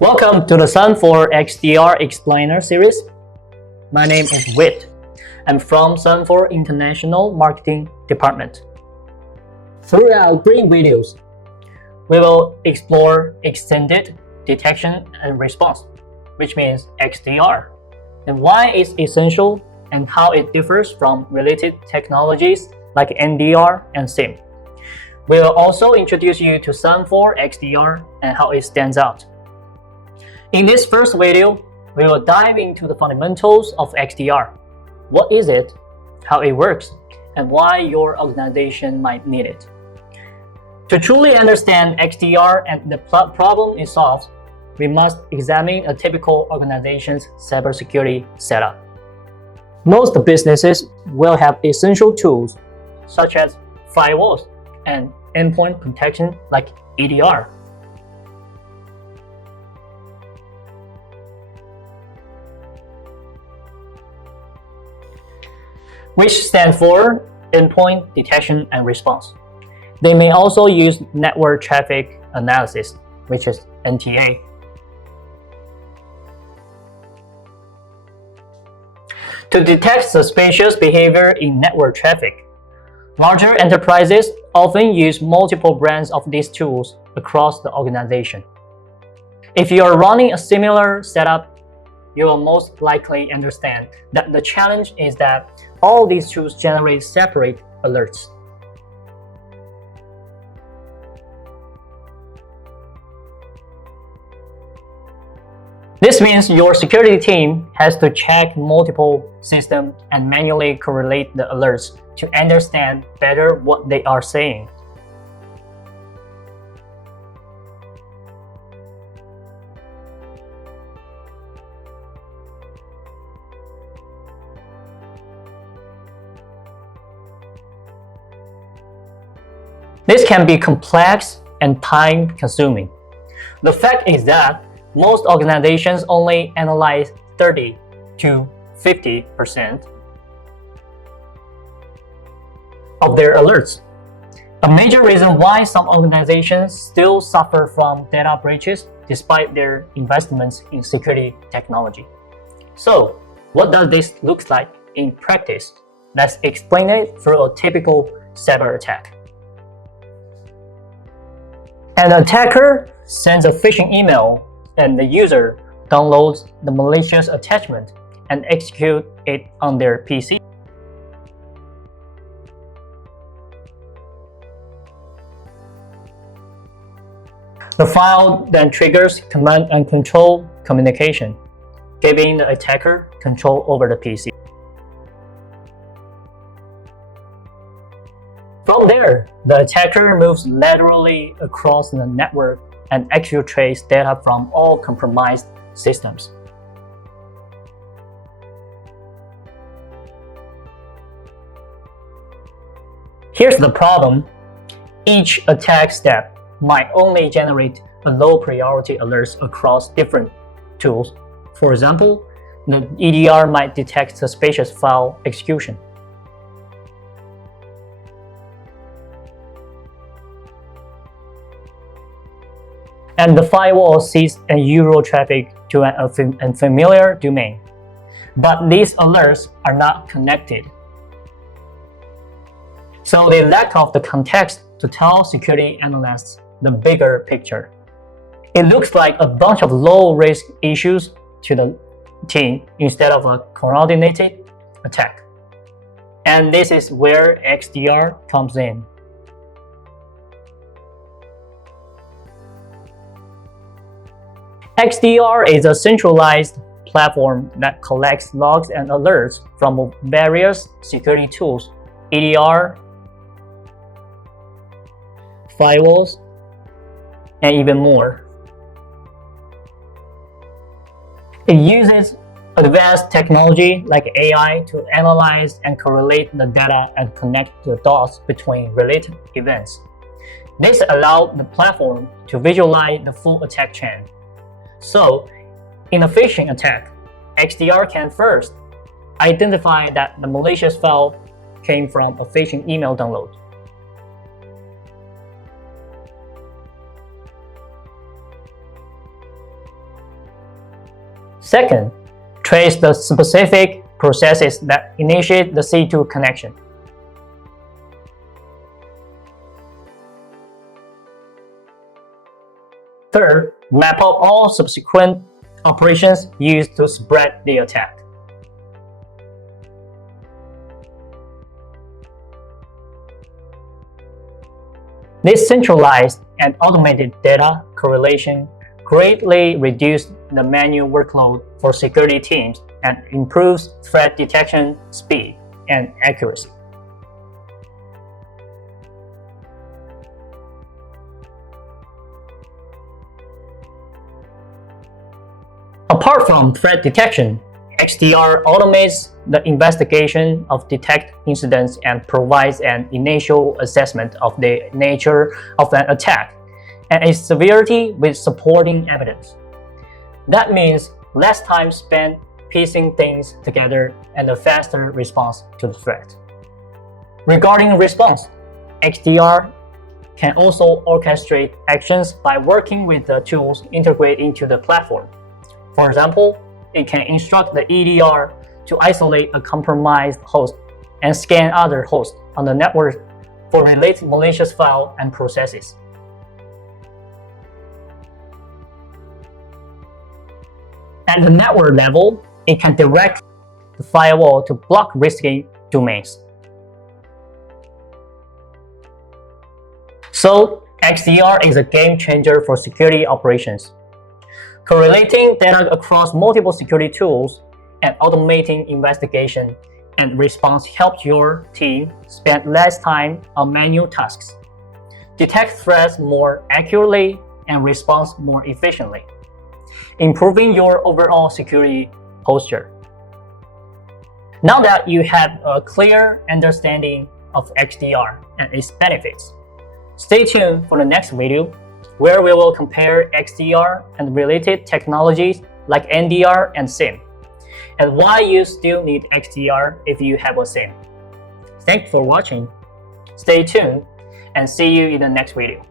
Welcome to the Sangfor XDR Explainer series. My name is Whit. I'm from Sangfor International Marketing Department. Throughout 3 videos, we will explore extended detection and response, which means XDR, and why it's essential and how it differs from related technologies like NDR and SIEM. We will also introduce you to Sangfor XDR and how it stands out. In this first video, we will dive into the fundamentals of XDR. What is it, how it works, and why your organization might need it. To truly understand XDR and the problem it solves, we must examine a typical organization's cybersecurity setup. Most businesses will have essential tools such as firewalls and endpoint protection like EDR. Which stands for Endpoint Detection and Response. They may also use Network Traffic Analysis, which is NTA. To detect suspicious behavior in network traffic, larger enterprises often use multiple brands of these tools across the organization. If you are running a similar setup, you will most likely understand that the challenge is that all these tools generate separate alerts. This means your security team has to check multiple systems and manually correlate the alerts to understand better what they are saying. This can be complex and time-consuming. The fact is that most organizations only analyze 30 to 50% of their alerts. A major reason why some organizations still suffer from data breaches despite their investments in security technology. So, what does this look like in practice? Let's explain it through a typical cyber attack. An attacker sends a phishing email and the user downloads the malicious attachment and executes it on their PC. The file then triggers command and control communication, giving the attacker control over the PC. From there, the attacker moves laterally across the network and exfiltrates data from all compromised systems. Here's the problem. Each attack step might only generate a low priority alerts across different tools. For example, the EDR might detect suspicious file execution. And the firewall sees a URL traffic to an unfamiliar domain. But these alerts are not connected. So they lack of the context to tell security analysts the bigger picture. It looks like a bunch of low-risk issues to the team instead of a coordinated attack. And this is where XDR comes in. XDR is a centralized platform that collects logs and alerts from various security tools, EDR, firewalls, and even more. It uses advanced technology like AI to analyze and correlate the data and connect the dots between related events. This allows the platform to visualize the full attack chain. So, in a phishing attack, XDR can first identify that the malicious file came from a phishing email download. Second, trace the specific processes that initiate the C2 connection. Third, map out all subsequent operations used to spread the attack. This centralized and automated data correlation greatly reduces the manual workload for security teams and improves threat detection speed and accuracy. Apart from threat detection, XDR automates the investigation of detect incidents and provides an initial assessment of the nature of an attack and its severity with supporting evidence. That means less time spent piecing things together and a faster response to the threat. Regarding response, XDR can also orchestrate actions by working with the tools integrated into the platform. For example, it can instruct the EDR to isolate a compromised host and scan other hosts on the network for related malicious files and processes. At the network level, it can direct the firewall to block risky domains. So, XDR is a game changer for security operations. Correlating data across multiple security tools and automating investigation and response helps your team spend less time on manual tasks, detect threats more accurately, and respond more efficiently, improving your overall security posture. Now that you have a clear understanding of XDR and its benefits, stay tuned for the next video where we will compare XDR and related technologies like NDR and SIEM, and why you still need XDR if you have a SIEM. Thanks for watching. Stay tuned and see you in the next video.